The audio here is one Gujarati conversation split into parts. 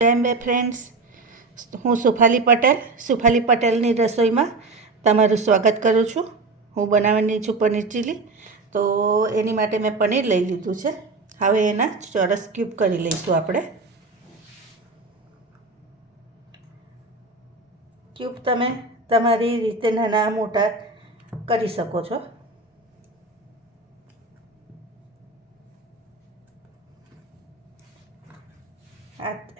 જય બે ફ્રેન્ડ્સ, હું સુફાલી પટેલની રસોઈમાં તમારું સ્વાગત કરું છું. હું બનાવવાની છું પનીર ચીલી. તો એની માટે મેં પનીર લઈ લીધું છે. હવે એના ચોરસ ક્યુબ કરી લઈશું આપણે. ક્યુબ તમે તમારી રીતે નાના મોટા કરી શકો છો.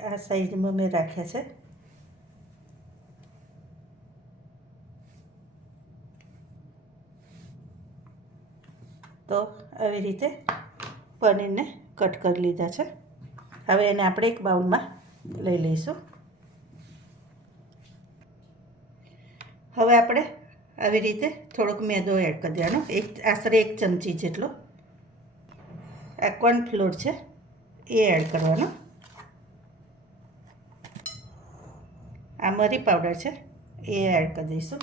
આ સાઈઝમાં મેં રાખ્યા છે. તો આવી રીતે પનીરને કટ કરી લીધા છે. હવે એને આપણે એક બાઉલમાં લઈ લઈશું. હવે આપણે આવી રીતે થોડોક મેદો એડ કરી દેવાનો, આશરે 1 ચમચી જેટલો. આ કોર્નફ્લોર છે એ એડ કરવાનો. આ મરી પાવડર છે એ એડ કરી દઈશું.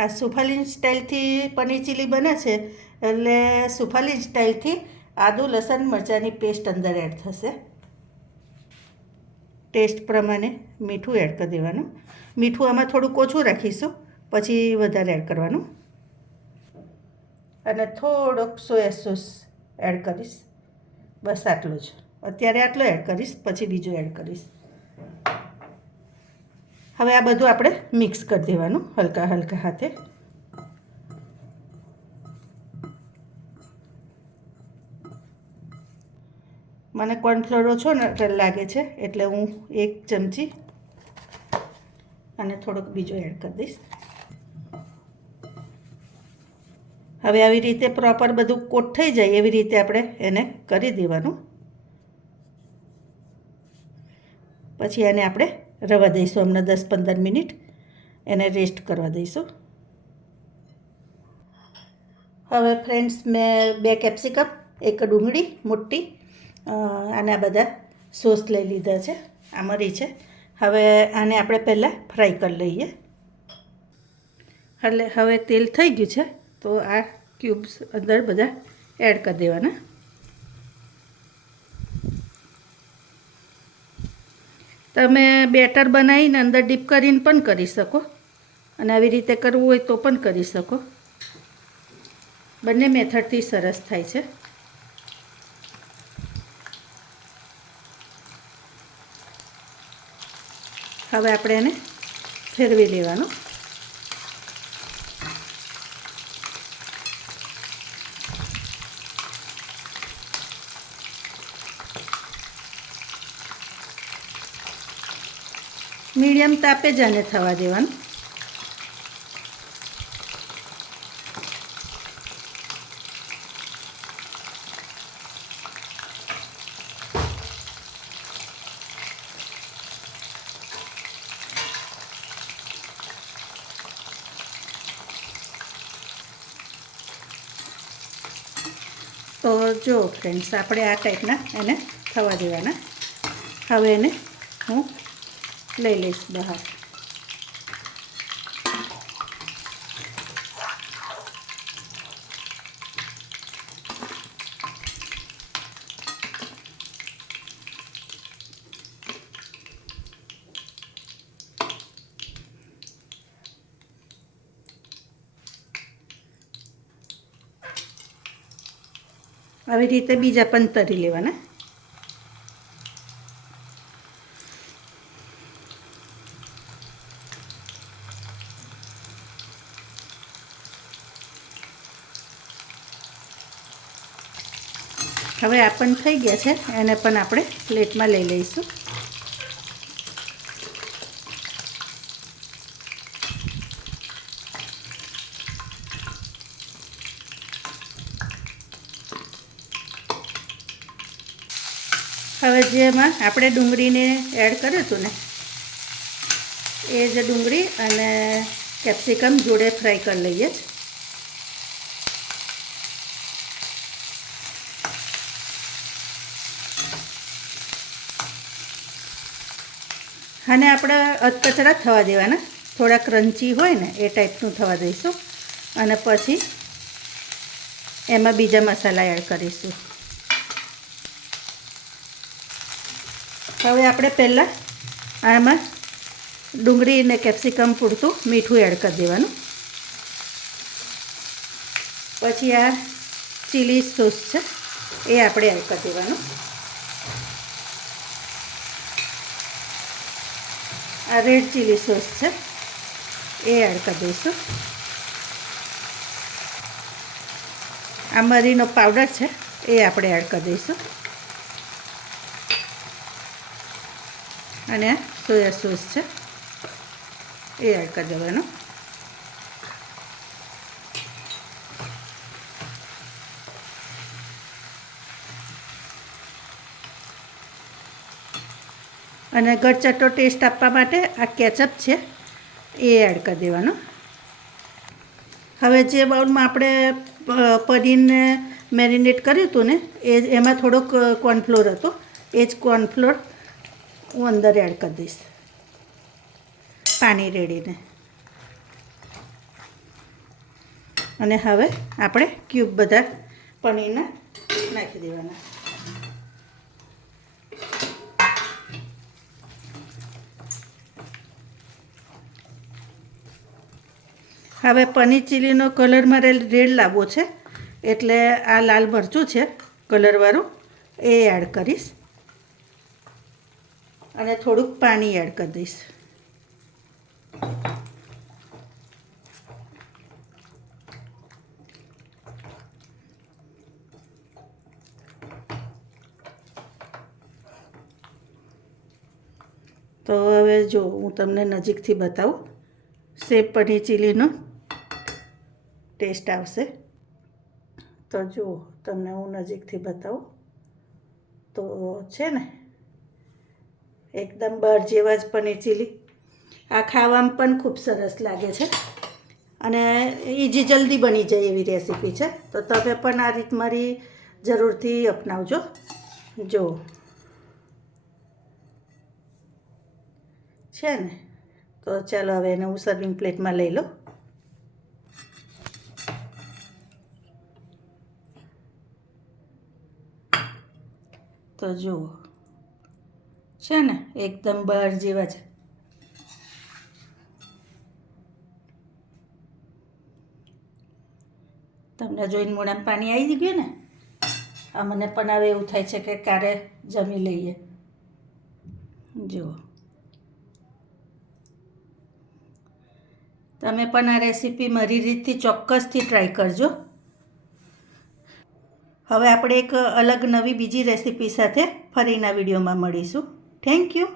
આ સુફાલી સ્ટાઇલથી પનીર ચીલી બને છે, એટલે સુફાલી સ્ટાઇલથી આદુ લસણ મરચાંની પેસ્ટ અંદર એડ થશે. ટેસ્ટ પ્રમાણે મીઠું એડ કરી દેવાનું. મીઠું આમાં થોડુંક ઓછું રાખીશું, પછી વધારે એડ કરવાનું. અને થોડોક સોયા સોસ એડ કરીશ, બસ આટલું જ. અત્યારે આટલો એડ કરીશ, પછી બીજું એડ કરીશ. હવે આ બધું આપણે મિક્સ કરી દેવાનું હલકા હલકા હાથે. મને કોર્નફ્લોર ઓછો લાગે છે, એટલે હું 1 ચમચી અને થોડોક બીજો એડ કરી દઈશ. હવે આવી રીતે પ્રોપર બધું કોટ થઈ જાય એવી રીતે આપણે એને કરી દેવાનું. પછી એને આપણે રવા દઈશું. હમણાં 10-15 મિનિટ એને રેસ્ટ કરવા દઈશું. હવે ફ્રેન્ડ્સ, મેં 2 કેપ્સિકમ, 1 ડુંગળી મોટી અને આ બધા સોસ લઈ લીધા છે. આ મરી છે. હવે આને આપણે પહેલાં ફ્રાય કરી લઈએ. એટલે હવે તેલ થઈ ગયું છે, તો આ ક્યુબ્સ અંદર બધા એડ કરી દેવાના. તમે બેટર બનાવીને અંદર ડીપ કરીને પણ કરી શકો, અને આવી રીતે કરવું હોય તો પણ કરી શકો. બંને મેથડથી સરસ થાય છે. હવે આપણે એને ફેરવી લેવાનું. મીડિયમ તાપે જ આને થવા દેવાનું. તો જો ફ્રેન્ડ્સ, આપણે આ ટાઈપના એને થવા દેવાના. હવે એને હું લઈ લઈશ બહાર. આવી રીતે બીજા પણ તરી લેવાના. હવે આ પણ થઈ ગયા છે, એને પણ આપણે પ્લેટમાં લઈ લઈશું. હવે જેમાં આપણે ડુંગળીને એડ કર્યું હતું ને, એ જ ડુંગળી અને કેપ્સિકમ જોડે ફ્રાય કરી લઈએ. આને આપણે અધકચરા થવા દેવાના. થોડા ક્રન્ચી હોય ને એ ટાઈપનું થવા દઈશું, અને પછી એમાં બીજા મસાલા એડ કરીશું. હવે આપણે પહેલાં આમાં ડુંગળી અને કેપ્સિકમ પૂરતું મીઠું એડ કરી દેવાનું. પછી આ ચીલી સોસ છે એ આપણે એડ કરી દેવાનું. આ રેડ ચીલી સોસ છે એ એડ કરી દઈશું. આ મરીનો પાવડર છે એ આપણે એડ કરી દઈશું. અને સોયા સોસ છે એ એડ કરી દેવાનો. અને ગળચટ્ટો ટેસ્ટ આપવા માટે આ કેચઅપ છે એ એડ કરી દેવાનો. હવે જે બાઉલમાં આપણે પનીરને મેરિનેટ કર્યું હતું ને એમાં થોડોક કોર્નફ્લોર હતો, એ જ કોર્નફ્લોર હું અંદર એડ કરી દઈશ પાણી રેડીને. અને હવે આપણે ક્યુબ બધા પનીરના નાખી દેવાના. હવે પનીર ચીલીનો કલર મારે રેડ લાવવો છે એટલે આ લાલ મરચું છે કલરવાળું એ એડ કરીશ અને થોડુંક પાણી એડ કરી દઈશ. તો હવે જો હું તમને નજીકથી બતાવું, સેવ પનીર ચીલીનો ટેસ્ટ આવશે. તો જુઓ, તમને હું નજીકથી બતાવું તો છે ને એકદમ બહાર જેવા જ પનીર ચીલી. આ ખાવામાં પણ ખૂબ સરસ લાગે છે અને ઇઝી જલ્દી બની જાય એવી રેસીપી છે. તો તમે પણ આ રીત મારી જરૂરથી અપનાવજો. જુઓ છે ને. તો ચાલો હવે એને હું સર્વિંગ પ્લેટમાં લઈ લઉં. તો જુઓ છે ને એકદમ બહાર જેવા છે. તમને જોઈને મોઢામાં પાણી આવી ગયું ને. આ મને પણ હવે એવું થાય છે કે ક્યારે જમી લઈએ. જુઓ, તમે પણ આ રેસીપી મારી રીતથી ચોક્કસથી ટ્રાય કરજો. હવે આપણે એક અલગ નવી બીજી રેસીપી સાથે ફરીના વિડીયોમાં મળીશું. Thank you.